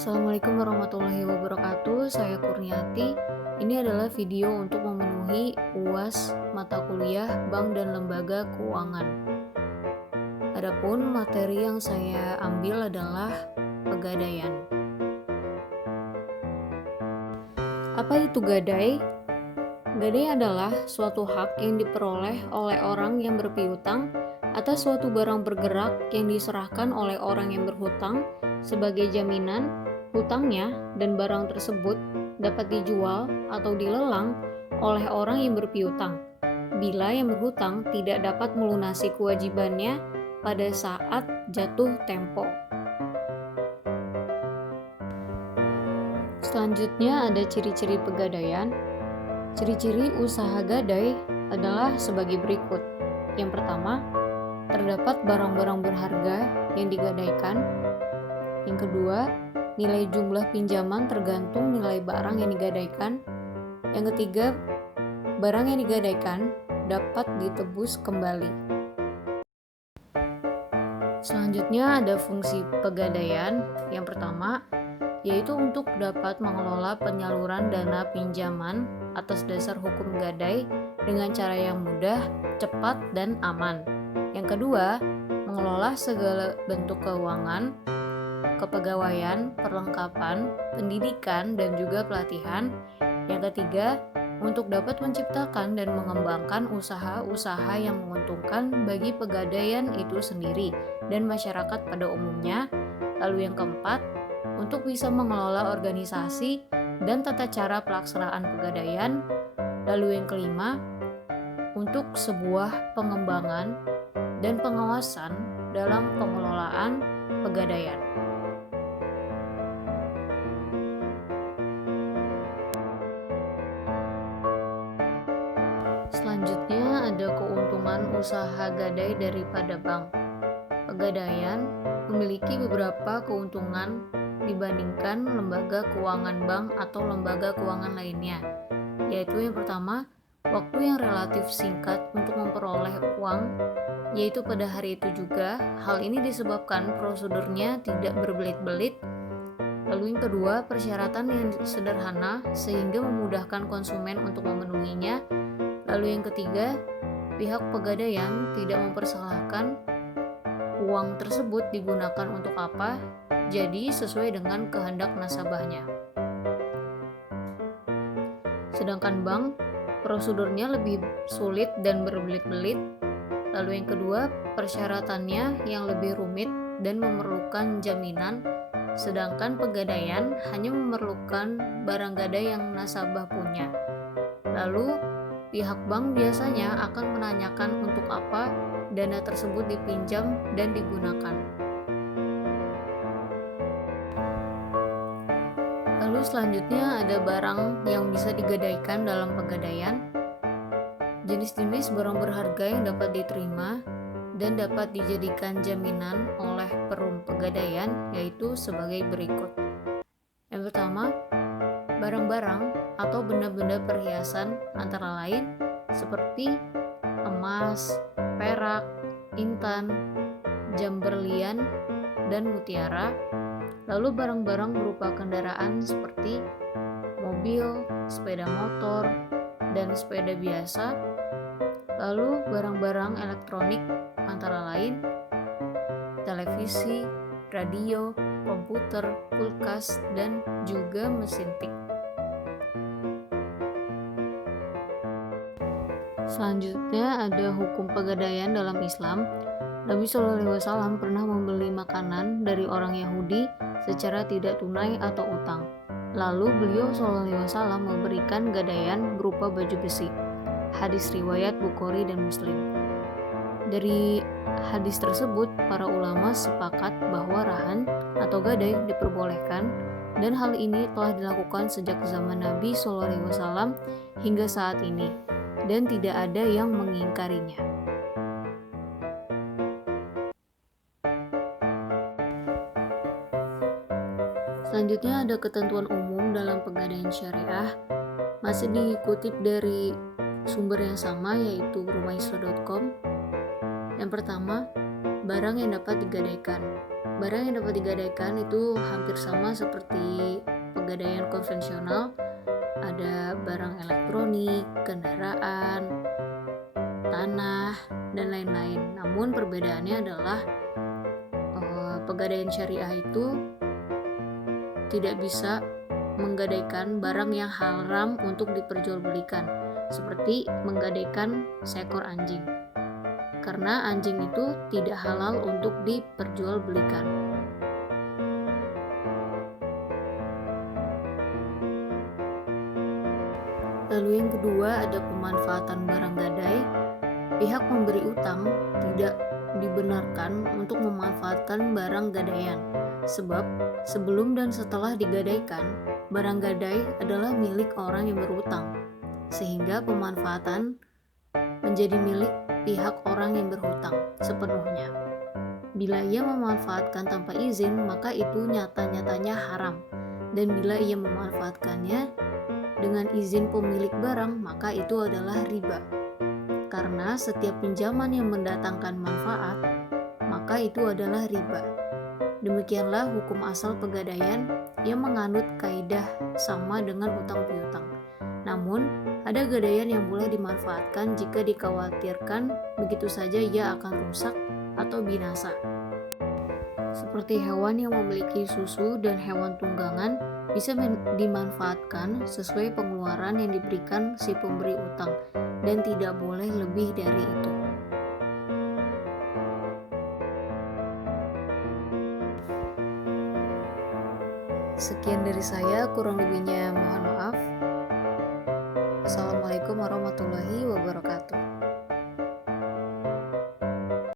Assalamualaikum warahmatullahi wabarakatuh. Saya Kurniati. Ini adalah video untuk memenuhi UAS mata kuliah Bank dan Lembaga Keuangan. Adapun materi yang saya ambil adalah pegadaian. Apa itu gadai? Gadai adalah suatu hak yang diperoleh oleh orang yang berpiutang atas suatu barang bergerak yang diserahkan oleh orang yang berhutang sebagai jaminan hutangnya, dan barang tersebut dapat dijual atau dilelang oleh orang yang berpiutang bila yang berhutang tidak dapat melunasi kewajibannya pada saat jatuh tempo. Selanjutnya ada ciri-ciri pegadaian. Ciri-ciri usaha gadai adalah sebagai berikut. Yang pertama, terdapat barang-barang berharga yang digadaikan. Yang kedua, nilai jumlah pinjaman tergantung nilai barang yang digadaikan. Yang ketiga, barang yang digadaikan dapat ditebus kembali. Selanjutnya ada fungsi pegadaian. Yang pertama, yaitu untuk dapat mengelola penyaluran dana pinjaman atas dasar hukum gadai dengan cara yang mudah, cepat, dan aman. Yang kedua, mengelola segala bentuk keuangan, kepegawaian, perlengkapan, pendidikan, dan juga pelatihan. Yang ketiga, untuk dapat menciptakan dan mengembangkan usaha-usaha yang menguntungkan bagi pegadaian itu sendiri dan masyarakat pada umumnya. Lalu yang keempat, untuk bisa mengelola organisasi dan tata cara pelaksanaan pegadaian. Lalu yang kelima, untuk sebuah pengembangan dan pengawasan dalam pengelolaan pegadaian. Selanjutnya ada keuntungan usaha gadai daripada bank. Pegadaian memiliki beberapa keuntungan dibandingkan lembaga keuangan bank atau lembaga keuangan lainnya, yaitu yang pertama, waktu yang relatif singkat untuk memperoleh uang, yaitu pada hari itu juga. Hal ini disebabkan prosedurnya tidak berbelit-belit. Lalu yang kedua, persyaratan yang sederhana sehingga memudahkan konsumen untuk memenuhinya. Lalu yang ketiga, pihak pegadaian tidak mempersalahkan uang tersebut digunakan untuk apa, jadi sesuai dengan kehendak nasabahnya. Sedangkan bank, prosedurnya lebih sulit dan berbelit-belit. Lalu yang kedua, persyaratannya yang lebih rumit dan memerlukan jaminan, sedangkan pegadaian hanya memerlukan barang gadai yang nasabah punya. Lalu, pihak bank biasanya akan menanyakan untuk apa dana tersebut dipinjam dan digunakan. Lalu selanjutnya ada barang yang bisa digadaikan dalam pegadaian. Jenis-jenis barang berharga yang dapat diterima dan dapat dijadikan jaminan oleh perum pegadaian yaitu sebagai berikut. Yang pertama, barang-barang atau benda-benda perhiasan antara lain seperti emas, perak, intan, jam berlian, dan mutiara. Lalu barang-barang berupa kendaraan seperti mobil, sepeda motor, dan sepeda biasa. Lalu barang-barang elektronik antara lain televisi, radio, komputer, kulkas, dan juga mesin tik. Selanjutnya ada hukum pegadaian dalam Islam. Nabi SAW pernah membeli makanan dari orang Yahudi secara tidak tunai atau utang. Lalu beliau SAW memberikan gadaian berupa baju besi. Hadis riwayat Bukhari dan Muslim. Dari hadis tersebut, para ulama sepakat bahwa rahan atau gadai diperbolehkan, dan hal ini telah dilakukan sejak zaman Nabi SAW hingga saat ini, dan tidak ada yang mengingkarinya. Selanjutnya ada ketentuan umum dalam pegadaian syariah, masih dikutip dari sumber yang sama yaitu rumaisro.com. Yang pertama, barang yang dapat digadaikan. Barang yang dapat digadaikan itu hampir sama seperti pegadaian konvensional. Ada barang elektronik, kendaraan, tanah, dan lain-lain. Namun perbedaannya adalah pegadaian syariah itu tidak bisa menggadaikan barang yang haram untuk diperjualbelikan, seperti menggadaikan seekor anjing. Karena anjing itu tidak halal untuk diperjualbelikan. Lalu yang kedua ada pemanfaatan barang gadai. Pihak pemberi utang tidak dibenarkan untuk memanfaatkan barang gadaian, sebab sebelum dan setelah digadaikan, barang gadai adalah milik orang yang berutang, sehingga pemanfaatan menjadi milik pihak orang yang berhutang sepenuhnya. Bila ia memanfaatkan tanpa izin, maka itu nyata-nyatanya haram. Dan bila ia memanfaatkannya dengan izin pemilik barang, maka itu adalah riba. Karena setiap pinjaman yang mendatangkan manfaat, maka itu adalah riba. Demikianlah hukum asal pegadaian yang menganut kaidah sama dengan utang piutang. Namun, ada gadaian yang boleh dimanfaatkan jika dikhawatirkan begitu saja ia akan rusak atau binasa. Seperti hewan yang memiliki susu dan hewan tunggangan bisa dimanfaatkan sesuai pengeluaran yang diberikan si pemberi utang dan tidak boleh lebih dari itu. Sekian dari saya, kurang lebihnya mohon maaf. Assalamualaikum warahmatullahi wabarakatuh.